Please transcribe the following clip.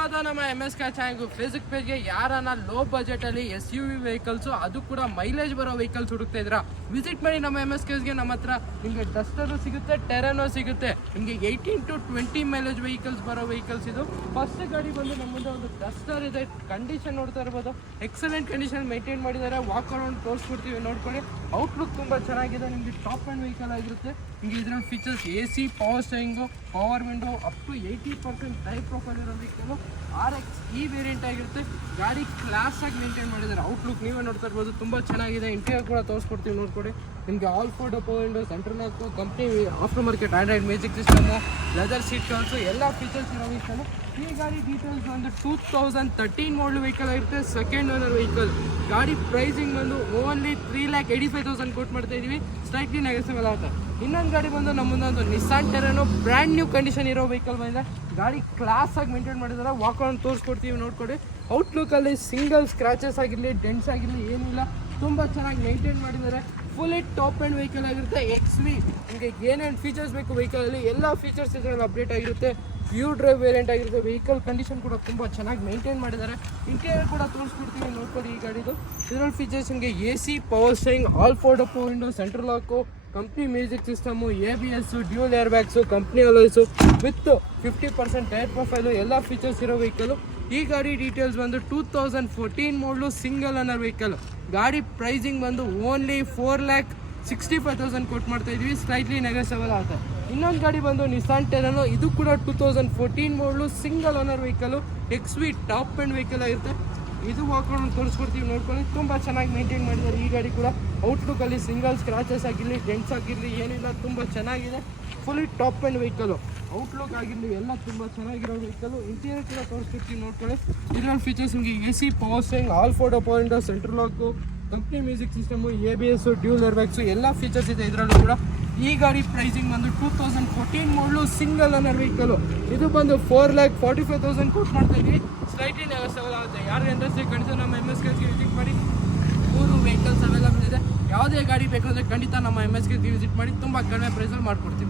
ಸ್ವಾಗತ ನಮ್ಮ MSK ಚಾನಲ್ಗೆ. ಫೇಸ್ಬುಕ್ ಪೇಜ್ಗೆ ಯಾರನ್ನ ಲೋ ಬಜೆಟಲ್ಲಿ SUV ವೆಹಿಕಲ್ಸು, ಅದು ಕೂಡ ಮೈಲೇಜ್ ಬರೋ ವೆಹಿಕಲ್ಸ್ ಹುಡುಕ್ತಾ ಇದ್ದೀರಾ, ವಿಸಿಟ್ ಮಾಡಿ ನಮ್ಮ MSKಗೆ. ನಮ್ಮ ಹತ್ರ ನಿಮಗೆ ಡಸ್ಟರು ಸಿಗುತ್ತೆ, ಟೆರನೋ ಸಿಗುತ್ತೆ. ನಿಮಗೆ 18 to 20 ಮೈಲೇಜ್ ವೆಹಿಕಲ್ಸ್ ಬರೋ ವೆಹಿಕಲ್ಸ್ ಇದು. ಫಸ್ಟ್ ಗಾಡಿ ಬಂದು ನಮ್ಮ ಮುಂದೆ ಒಂದು ಡಸ್ಟರ್ ಇದೆ. ಕಂಡೀಷನ್ ನೋಡ್ತಾ ಇರ್ಬೋದು, ಎಕ್ಸಲೆಂಟ್ ಕಂಡೀಷನ್ ಮೇಂಟೈನ್ ಮಾಡಿದ್ದಾರೆ. ವಾಕ್ ಅರೌಂಡ್ ತೋರಿಸ್ಕೊಡ್ತೀವಿ, ನೋಡ್ಕೊಳ್ಳಿ. ಔಟ್ಲುಕ್ ತುಂಬ ಚೆನ್ನಾಗಿದೆ. ನಿಮಗೆ ಟಾಪ್ ಆ್ಯಂಡ್ ವೆಹಿಕಲ್ ಆಗಿರುತ್ತೆ. ನಿಮಗೆ ಇದರ features AC, power steering, power window, up to 80% type profile ಇರೋ ವೆಹಿಕಲ್ RX ಈ ವೇರಿಯಂಟ್ ಆಗಿರುತ್ತೆ. ಗಾಡಿ ಕ್ಲಾಸ್ ಆಗಿ ಮೇಂಟೈನ್ ಮಾಡಿದ್ದಾರೆ. ಔಟ್ಲುಕ್ ನೀವೇ ನೋಡ್ತಾ ಇರ್ಬೋದು, ತುಂಬ ಚೆನ್ನಾಗಿದೆ. ಇಂಟೀರಿಯರ್ ಕೂಡ ತೋರಿಸ್ಕೊಡ್ತೀವಿ, ನೋಡ್ಕೊಡಿ. ನಿಮಗೆ all four power window, central lock, company after market Android music system, leather seat covers, ಎಲ್ಲ ಫೀಚರ್ಸ್ ಇರೋ ವೆಹಿಕಲ್. ಈ ಗಾಡಿ ಡೀಟೇಲ್ಸ್ ಬಂದು 2013 ಮಾಡಲ್ ವೆಹಿಕಲ್ ಆಗಿರುತ್ತೆ. Second owner vehicle. ಗಾಡಿ ಪ್ರೈಸಿಂಗ್ ಬಂದು ಓನ್ಲಿ 3,85,000 ಕೊಟ್ಟು ಮಾಡ್ತಾ ಇದೀವಿ. ಸ್ಲೈಟ್ಲಿ ನೆಗೆಸಬಲ್ ಆಗುತ್ತೆ. ಇನ್ನೊಂದು ಗಾಡಿ ಬಂದು ನಮ್ಮದು ಒಂದು Nissan Terrano, brand new condition ಇರೋ ವೆಹಿಕಲ್ ಬಂದಿದೆ. ಗಾಡಿ ಕ್ಲಾಸ್ ಆಗಿ ಮೇಂಟೈನ್ ಮಾಡಿದ್ದಾರೆ. ವಾಕ್ ಅರೌಂಡ್ ತೋರಿಸ್ಕೊಡ್ತೀವಿ, ನೋಡ್ಕೊಡಿ. ಔಟ್ಲುಕ್ಕಲ್ಲಿ ಸಿಂಗಲ್ ಸ್ಕ್ರಾಚಸ್ ಆಗಿರಲಿ, ಡೆಂಟ್ಸ್ ಆಗಿರಲಿ ಏನಿಲ್ಲ, ತುಂಬ ಚೆನ್ನಾಗಿ ಮೇಂಟೈನ್ ಮಾಡಿದ್ದಾರೆ. ಫುಲ್ಲಿ ಟಾಪ್ ಆ್ಯಂಡ್ ವೆಹಿಕಲ್ ಆಗಿರುತ್ತೆ. XV ನಿಮಗೆ ಏನೇನು ಫೀಚರ್ಸ್ ಬೇಕು ವೆಹಿಕಲಲ್ಲಿ ಎಲ್ಲ ಫೀಚರ್ಸ್ ಇದರಲ್ಲಿ ಅಪ್ಡೇಟ್ ಆಗಿರುತ್ತೆ. ಪ್ಯೂರ್ ಡ್ರೈವ್ ವೇರಿಯಂಟ್ ಆಗಿರುತ್ತೆ. ವೆಹಿಕಲ್ ಕಂಡೀಷನ್ ಕೂಡ ತುಂಬ ಚೆನ್ನಾಗಿ ಮೇಂಟೈನ್ ಮಾಡಿದ್ದಾರೆ. ಇಂಟೀರಿಯರ್ ಕೂಡ ತೋರಿಸ್ಕೊಡ್ತೀವಿ, ನೋಡ್ಕೊಳ್ಳಿ. ಈ ಗಾಡಿದು ಇದರಲ್ಲಿ ಫೀಚರ್ಸ್ ನಿಮಗೆ AC, power steering, all four power window, central lock, company music system, ABS, dual air bags, company alloys with 50% tyre profile, ಎಲ್ಲ ಫೀಚರ್ಸ್ ಇರೋ ವೆಹಿಕಲು. ಈ ಗಾಡಿ ಡೀಟೇಲ್ಸ್ ಬಂದು 2014 ಮಾಡಲು, ಸಿಂಗಲ್ ಓನರ್ ವೆಹಿಕಲ್. ಗಾಡಿ ಪ್ರೈಸಿಂಗ್ ಬಂದು ಓನ್ಲಿ 4,65,000 ಕೊಟ್ಟು ಮಾಡ್ತಾ ಇದ್ವಿ. ಸ್ಲೈಟ್ಲಿ ನೆಗೆಸಬಲ್ ಆಗುತ್ತೆ. ಇನ್ನೊಂದು ಗಾಡಿ ಬಂದು ನಿಸ್ಸಾನ್ ಟೆರನೋ, ಇದು ಕೂಡ 2014 ಮಾಡಲು, single owner vehicle. XV top and vehicle ಆಗಿರುತ್ತೆ. ಇದು ವಾಕೌಂಡ್ ತೋರಿಸ್ಕೊಡ್ತೀವಿ, ನೋಡ್ಕೊಳ್ಳಿ. ತುಂಬ ಚೆನ್ನಾಗಿ ಮೇಂಟೈನ್ ಮಾಡಿದ್ದಾರೆ. ಈ ಗಾಡಿ ಕೂಡ ಔಟ್ಲುಕ್ಕಲ್ಲಿ ಸಿಂಗಲ್ ಸ್ಕ್ರಾಚಸ್ ಆಗಿರಲಿ, ಡೆಂಟ್ಸ್ ಆಗಿರಲಿ ಏನಿಲ್ಲ, ತುಂಬ ಚೆನ್ನಾಗಿದೆ. Fully top and vehicle. Outlook ಆಗಿರಲಿ ಎಲ್ಲ ತುಂಬ ಚೆನ್ನಾಗಿರೋ ವೆಹಿಕಲು. ಇಂಟೀರಿಯರ್ ಕೂಡ ತೋರಿಸ್ಕೊಡ್ತೀವಿ, ನೋಡ್ಕೊಳ್ಳಿ. ಇದರಲ್ಲಿ ಫೀಚರ್ಸ್ ನಿಮಗೆ AC, power steering, all four power window, central lock, company music system, ABS, dual air bags, ಎಲ್ಲ ಫೀಚರ್ಸ್ ಇದೆ ಇದರಲ್ಲೂ ಕೂಡ. ಈ ಗಾಡಿ ಪ್ರೈಸಿಂಗ್ ಬಂದು 2014 ಮಾಡಲು, ಸಿಂಗಲ್ ಓನರ್ ವೆಹಿಕಲು. ಇದು ಬಂದು 4,45,000 ಕೊಟ್ಟು ಮಾಡ್ತಾ ಇದ್ವಿ. ಸ್ಲೈಟ್ಲಿ ನೆಗೆಸಬಲ್ ಆಗುತ್ತೆ. ಯಾರು ಇಂಟ್ರೆಸ್ಟ್ ಖಂಡಿತ ನಮ್ಮ MSKಗೆ ವಿಸಿಟ್ ಮಾಡಿ. 3 ವೆಹಿಕಲ್ಸ್ ಅವೈಲಬಲ್ ಇದೆ. ಯಾವುದೇ ಗಾಡಿ ಬೇಕಂದರೆ ಖಂಡಿತ ನಮ್ಮ MSKಗೆ ವಿಸಿಟ್ ಮಾಡಿ. ತುಂಬ ಕಡಿಮೆ ಪ್ರೈಸಲ್ಲಿ ಮಾಡಿಕೊಡ್ತೀವಿ.